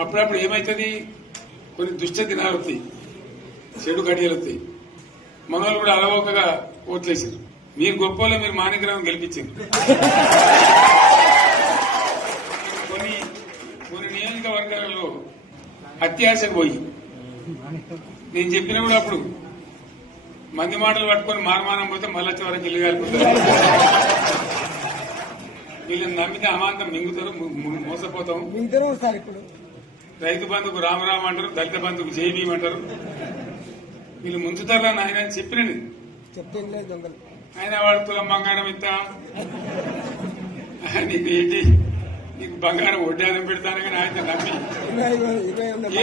అప్పుడప్పుడు ఏమవుతుంది, కొన్ని దుష్ట దినాలు వస్తాయి, చెడు గడియలు వస్తాయి. మనోళ్ళు కూడా అలవోకగా ఓట్లేసారు. మీరు గొప్పలో మీరు మాణిగ్రహం గెలిపించారు. కొన్ని నియోజకవర్గాలలో అత్యాశకు పోయి నేను చెప్పిన కూడా అప్పుడు మంది మాటలు పట్టుకొని మారమానం పోతే మళ్ళీ వరకు ఇల్లు కాలిపోతారు. వీళ్ళని నమ్మితే అమాంతం మింగుతారు, మోసపోతాం. రైతు బంధుకు రామరామ అంటారు, దళిత బంధుకు జైబీ అంటారు. వీళ్ళు ముంచుతారా ఆయన చెప్పినండి. ఆయన వాడు తులం బంగారం ఇస్తా, నీకు ఏంటి, నీకు బంగారం వడ్డానం పెడతాను కానీ ఆయన నమ్మి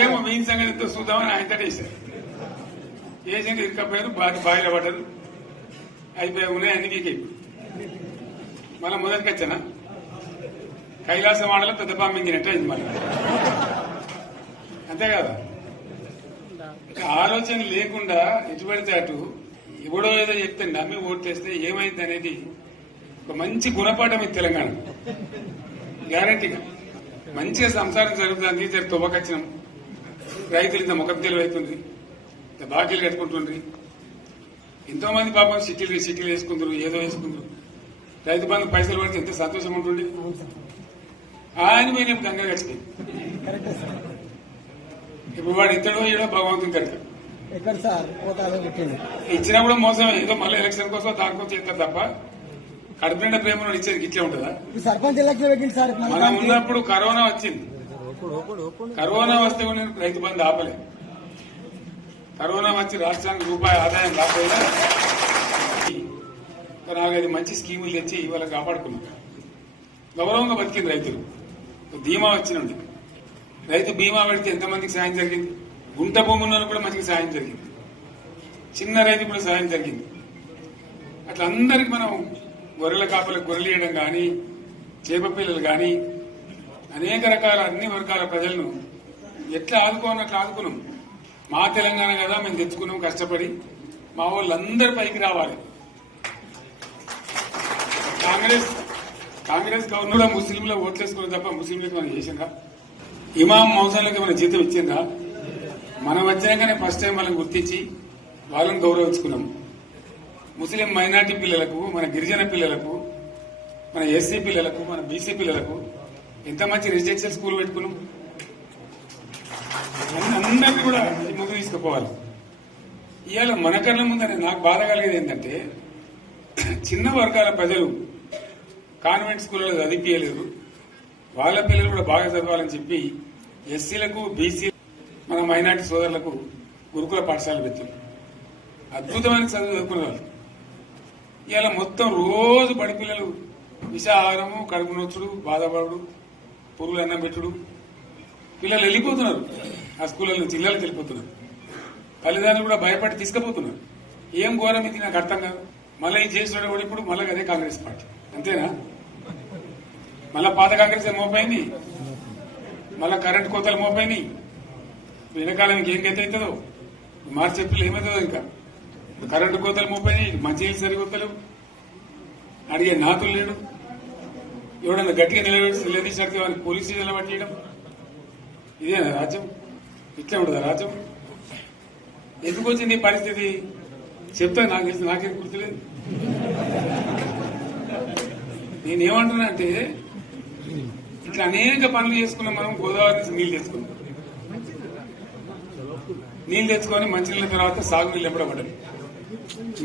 ఏమో మీ సంగతి ఎంతో చూద్దామని ఆయన వేశారు. వేసింది ఇరుకపోయారు, బాయిలో పడ్డారు, అయిపోయి ఉన్నాయి అన్ని మీకు. మళ్ళా మొదటికి వచ్చానా కైలాసం ఆడలో పెద్ద పామింగినట్టు అయింది మళ్ళీ. అంతే కదా, ఆలోచన లేకుండా ఎటు పడితే అటు ఎవడో ఏదో చెప్తే నమ్మి ఓట్లేస్తే ఏమైంది అనేది ఒక మంచి గుణపాఠం ఇది తెలంగాణ. గ్యారంటీగా మంచిగా సంసారం జరుగుతుంది. తువ్వకొచ్చినాం, రైతులు ఇంత ముఖం తెలివైతుంది, ఇంత బాకీలు కట్టుకుంటుండ్రి. ఎంతో మంది పాపం సిటీలు వేసుకుంటారు, ఏదో వేసుకుంటారు. రైతు బంధు పైసలు పడితే ఎంత సంతోషం ఉంటుంది. ఆయన మీద గంగ గడిచిపోయింది. ఇప్పుడు వాడు ఇతడో ఏడో భగవంతుని కనుక ఇచ్చినా కూడా మోసమే. ఏదో మళ్ళీ ఎలక్షన్ కోసం దానికోసం చేస్తారు తప్ప కడుపునిండా ప్రేమ ఇచ్చేది ఇట్లే ఉంటుందా? సర్పంచ్ ఎలక్షన్ పెట్టింది సార్. మనం ఉన్నప్పుడు కరోనా వచ్చింది. కరోనా వస్తే కూడా నేను రైతు బంధు ఆపలేదు. కరోనా వచ్చి రాష్ట్రానికి రూపాయి ఆదాయం రాకపోయినా 4-5 మంచి స్కీములు తెచ్చి ఇవాళ కాపాడుకున్నాం. గౌరవంగా బతికింది రైతులు. బీమా వచ్చినండి, రైతు బీమా పెడితే ఎంతమందికి సాయం జరిగింది. గుంట భూములను కూడా మంచిగా సాయం జరిగింది. చిన్న రైతు కూడా సాయం జరిగింది. అట్లా అందరికి మనం గొర్రెల కాపలకు గొర్రెలు ఇవ్వడం కానీ, చేప పిల్లలు కానీ, అనేక రకాల అన్ని వర్గాల ప్రజలను ఎట్లా ఆదుకోనట్లు ఆదుకున్నాం. మా తెలంగాణ కదా మేము తెచ్చుకున్నాం కష్టపడి. మా వాళ్ళందరూ పైకి రావాలి. కాంగ్రెస్ గవర్నర్ ముస్లింలో ఓట్లేసుకుని తప్ప ముస్లింలకు మనం చేసిందా? ఇమాం మౌసాలకు మన జీతం ఇచ్చిందా? మనం వచ్చినాకనే ఫస్ట్ టైం వాళ్ళని గుర్తించి వాళ్ళని గౌరవించుకున్నాం. ముస్లిం మైనార్టీ పిల్లలకు, మన గిరిజన పిల్లలకు, మన ఎస్సీ పిల్లలకు, మన బీసీ పిల్లలకు ఎంత మంచి రెసిడెన్షియల్ స్కూల్ పెట్టుకున్నాం. అందరినీ కూడా ముందు తీసుకుపోవాలి. ఇవాళ మన కళ్ళ ముందని నాకు బాధ కలిగేది ఏంటంటే, చిన్న వర్గాల ప్రజలు కాన్వెంట్ స్కూళ్ళలో చదివించలేరు. వాళ్ళ పిల్లలు కూడా బాగా చదవాలని చెప్పి ఎస్సీలకు, బీసీ, మన మైనార్టీ సోదరులకు గురుకుల పాఠశాలలు పెట్టారు. అద్భుతమైన చదువు చదువుకునే వాళ్ళు. ఇవాళ మొత్తం రోజు బడి పిల్లలు విషాహారము, కడుపు నొచ్చుడు, బాధపడు, పురుగులు అన్నం పెట్టుడు. పిల్లలు వెళ్ళిపోతున్నారు ఆ స్కూళ్ళ నుంచి, ఇళ్ళకి వెళ్ళిపోతున్నారు. తల్లిదండ్రులు కూడా భయపడి తీసుకుపోతున్నారు. ఏం ఘోరం ఇది నాకు అర్థం కాదు. మళ్ళీ ఇది చేసిన కూడా ఇప్పుడు మళ్ళీ అదే కాంగ్రెస్ పార్టీ. అంతేనా? మళ్ళా పాత కాంగ్రెస్ మోపైంది, మళ్ళా కరెంటు కోతలు మోపైనాయి. వెనకాలం ఇంకేం గతి అవుతుందో, మార్చి ఏప్రిల్ ఏమవుతుందో. ఇంకా కరెంటు కోతలు మోపైనాయి, మంచినీళ్ళు సరికొత్తలు, అడిగే నాతులు లేడు. ఎవడన్నా గట్టిగా నిలదీసినట్టు వారికి పోలీస్ స్టేషన్లో పట్టేయడం. ఇదేనా రాజ్యం? ఇట్లా ఉండదా రాజ్యం? ఎందుకు వచ్చింది ఈ పరిస్థితి చెప్తా. నాకు తెలిసి నాకేం గుర్తులేదు. నేనేమంటున్నా అంటే, ఇట్లా అనేక పనులు చేసుకున్నాం మనం. గోదావరి నుంచి నీళ్లు తెచ్చుకున్నాం. నీళ్లు తెచ్చుకొని మంచినీళ్ళ తర్వాత సాగునీళ్ళు ఎంపడబడ్డాయి.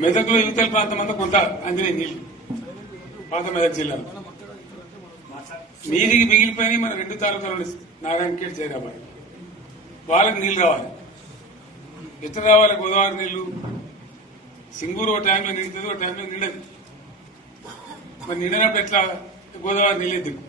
మెదక్లో యువతల ప్రాంతం అంతా కొంత అందినాయి నీళ్లు. పాత మెదక్ జిల్లాలో నీటికి మిగిలిపోయినాయి. మన 2 తాలూకాలు నారాయణఖేడ్, జైరాబాద్. వాళ్ళకి నీళ్లు రావాలి. ఎట్లా రావాలి గోదావరి నీళ్లు? సింగూరు ఒక టైంలో నిండుతుంది, ఒక టైంలో నిండదు. మరి నిండినప్పుడు ఎట్లా? గోదావరి నీళ్ళు దిక్కు